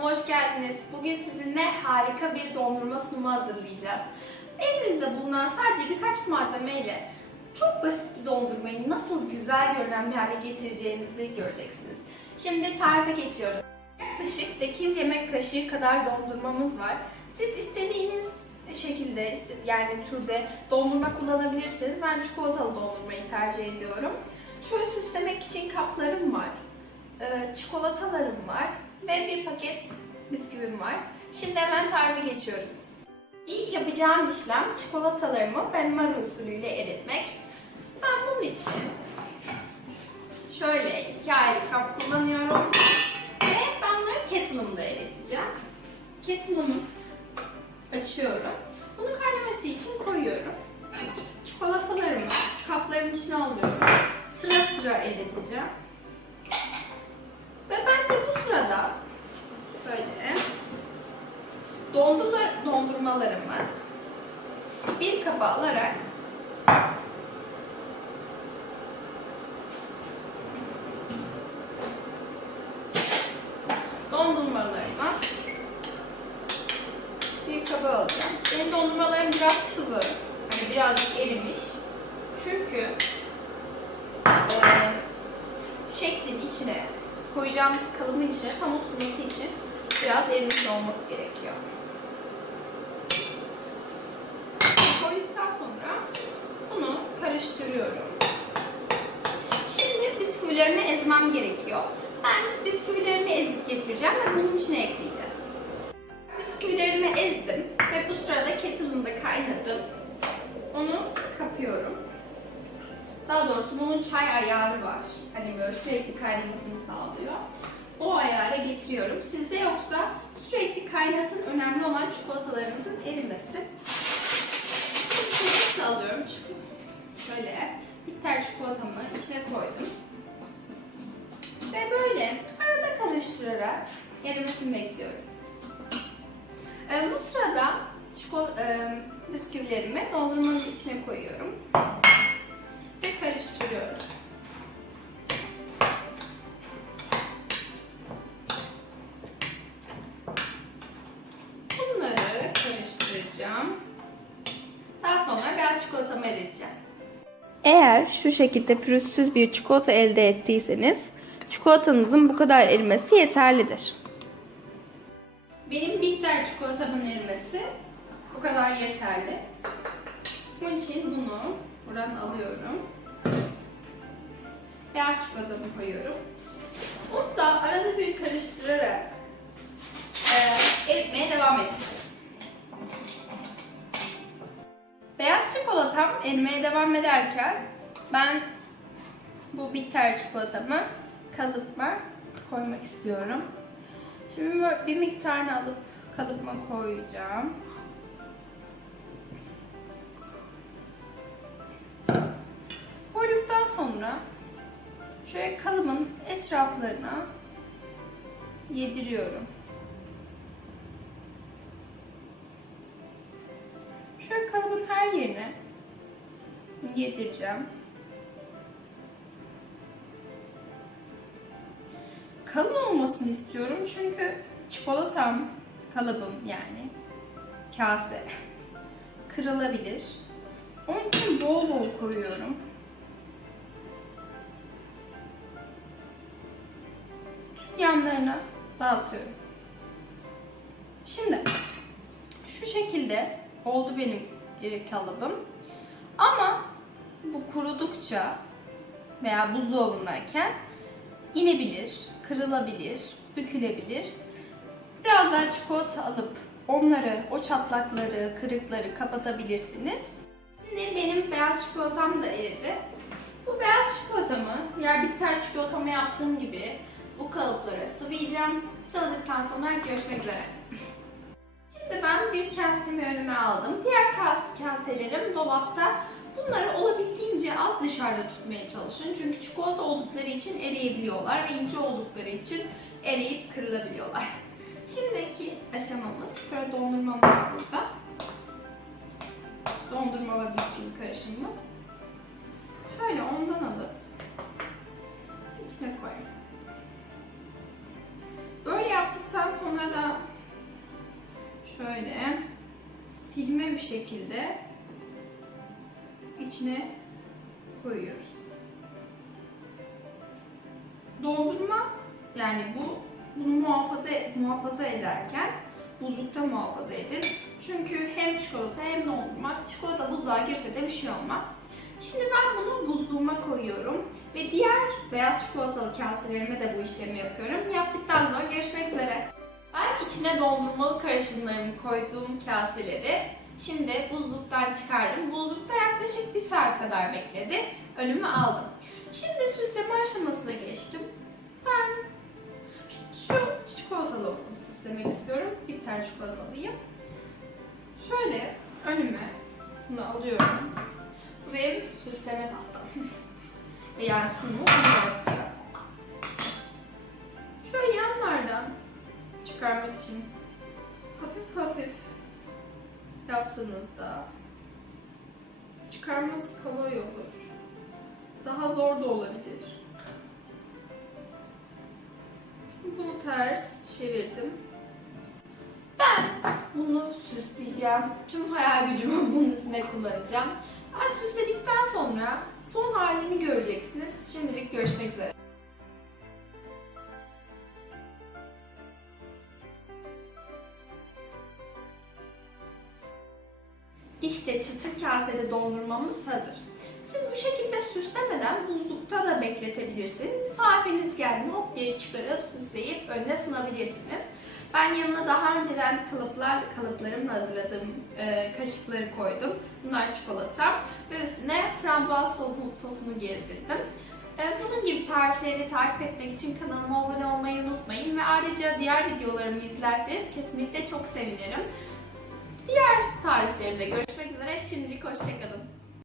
kanalıma hoş geldiniz. Bugün sizinle harika bir dondurma sunumu hazırlayacağız. Elinizde bulunan sadece birkaç malzemeyle çok basit bir dondurmayı nasıl güzel görünen bir hale getireceğinizi göreceksiniz. Şimdi tarife geçiyoruz. Yaklaşık 8 yemek kaşığı kadar dondurmamız var. Siz istediğiniz şekilde yani türde dondurma kullanabilirsiniz. Ben çikolatalı dondurmayı tercih ediyorum. Şöyle süslemek için kaplarım var. Ee, çikolatalarım var ve bir paket bisküvim var. Şimdi hemen tarife geçiyoruz. İlk yapacağım işlem çikolatalarımı benmari usulüyle eritmek. Ben bunun için şöyle iki ayrı kap kullanıyorum ve ben bunları kettle'ımda eriteceğim. Kettle'ımı açıyorum. Bunu kaynaması için koyuyorum. Çikolatalarımı kapların içine alıyorum. Sıra sıra eriteceğim. Ve ben de bu sırada böyle dondular, dondurmalarımı bir kaba alarak dondurmalarımı bir kaba alacağım. Benim dondurmalarım biraz sıvı. Hani birazcık erimiş. Çünkü eee şeklin içine koyacağımız kalıbın içine tam oturması için biraz erimiş olması gerekiyor. Koyduktan sonra bunu karıştırıyorum. Şimdi bisküvilerimi ezmem gerekiyor. Ben bisküvilerimi ezip getireceğim ve bunun içine ekleyeceğim. Bisküvilerimi ezdim ve bu sırada kettle'ımda kaynadım. Onu kapıyorum. Daha doğrusu bunun çay ayarı var. Hani böyle sürekli kaynamasını sağlıyor. O ayara getiriyorum. Sizde yoksa sürekli kaynatın. Önemli olan çikolatalarınızın erimesi. Çikolata alıyorum. Çikolata. Şöyle bitter çikolatamı içine koydum. Ve böyle arada karıştırarak erimesini bekliyorum. Ee, bu sırada çikol e, bisküvilerimi dondurmanın içine koyuyorum ve karıştırıyorum. Eğer şu şekilde pürüzsüz bir çikolata elde ettiyseniz çikolatanızın bu kadar erimesi yeterlidir. Benim bitter çikolatamın erimesi bu kadar yeterli. Bunun için bunu buradan alıyorum. Beyaz çikolatamı koyuyorum. Onu da arada bir karıştırarak e, eritmeye devam edeceğim. Beyaz çikolatam erimeye devam ederken ben bu bitter çikolatamı kalıbıma koymak istiyorum. Şimdi bir miktarını alıp kalıbıma koyacağım. Koyduktan sonra şöyle kalıbın etraflarına yediriyorum. Şöyle kalıbın her yerine yedireceğim. Olmasını istiyorum çünkü çikolatam, kalıbım yani kase kırılabilir. Onun için bol bol koyuyorum. Tüm yanlarına dağıtıyorum. Şimdi şu şekilde oldu benim e, kalıbım. Ama bu kurudukça veya buzdolabındayken inebilir, kırılabilir, bükülebilir. Biraz daha çikolata alıp onları, o çatlakları, kırıkları kapatabilirsiniz. Şimdi benim beyaz çikolatam da eridi. Bu beyaz çikolatamı, diğer bitter çikolatamı yaptığım gibi bu kalıplara sıvayacağım. Sıvadıktan sonra görüşmek üzere. Şimdi ben bir kasemi önüme aldım. Diğer kas kaselerim dolapta. Bunları olabildiğince az dışarıda tutmaya çalışın. Çünkü çikolata oldukları için eriyebiliyorlar ve ince oldukları için eriyip kırılabiliyorlar. Şimdiki aşamamız, şöyle dondurmamız burada. Dondurma ve bisküvi karışımımız. Şöyle ondan alıp içine koyun. Böyle yaptıktan sonra da şöyle silme bir şekilde içine koyuyoruz. Dondurma yani bu bunu muhafaza muhafaza ederken buzlukta muhafaza edin. Çünkü hem çikolata hem dondurma çikolata buzluğa girse de bir şey olmaz. Şimdi ben bunu buzluğuma koyuyorum ve diğer beyaz çikolatalı kaselerime de bu işlemi yapıyorum. Yaptıktan sonra görüşmek üzere. Ben içine dondurmalı karışımlarımı koyduğum kaseleri şimdi buzluktan çıkardım. Buzlukta yaklaşık bir saat kadar bekledi. Önüme aldım. Şimdi süsleme aşamasına geçtim. Ben şu çikolatalı olanı süslemek istiyorum. Bir tane çikolatalıyım. Şöyle önüme bunu alıyorum. Bu benim süsleme tahtam. yani sunumu bunu yapacağım. Şöyle yanlardan çıkarmak için hafif hafif yaptığınızda çıkarması kolay olur. Daha zor da olabilir. Bunu ters çevirdim. Ben bunu süsleyeceğim. Tüm hayal gücümü bunun üstüne kullanacağım. Ben süsledikten sonra son halini göreceksiniz. Şimdilik görüşmek üzere. İşte çıtır kasede dondurmamız hazır. Siz bu şekilde süslemeden buzlukta da bekletebilirsiniz. Misafiriniz geldi hop diye çıkarıp süsleyip önüne sunabilirsiniz. Ben yanına daha önceden kalıplar, kalıplarımla hazırladığım e, kaşıkları koydum. Bunlar çikolata ve üstüne frambuaz sosu, sosunu gezdirdim. E, bunun gibi tarifleri takip etmek için kanalıma abone olmayı unutmayın ve ayrıca diğer videolarımı izlerseniz kesinlikle çok sevinirim. Diğer tariflerimde görüşmek üzere. Şimdilik hoşçakalın.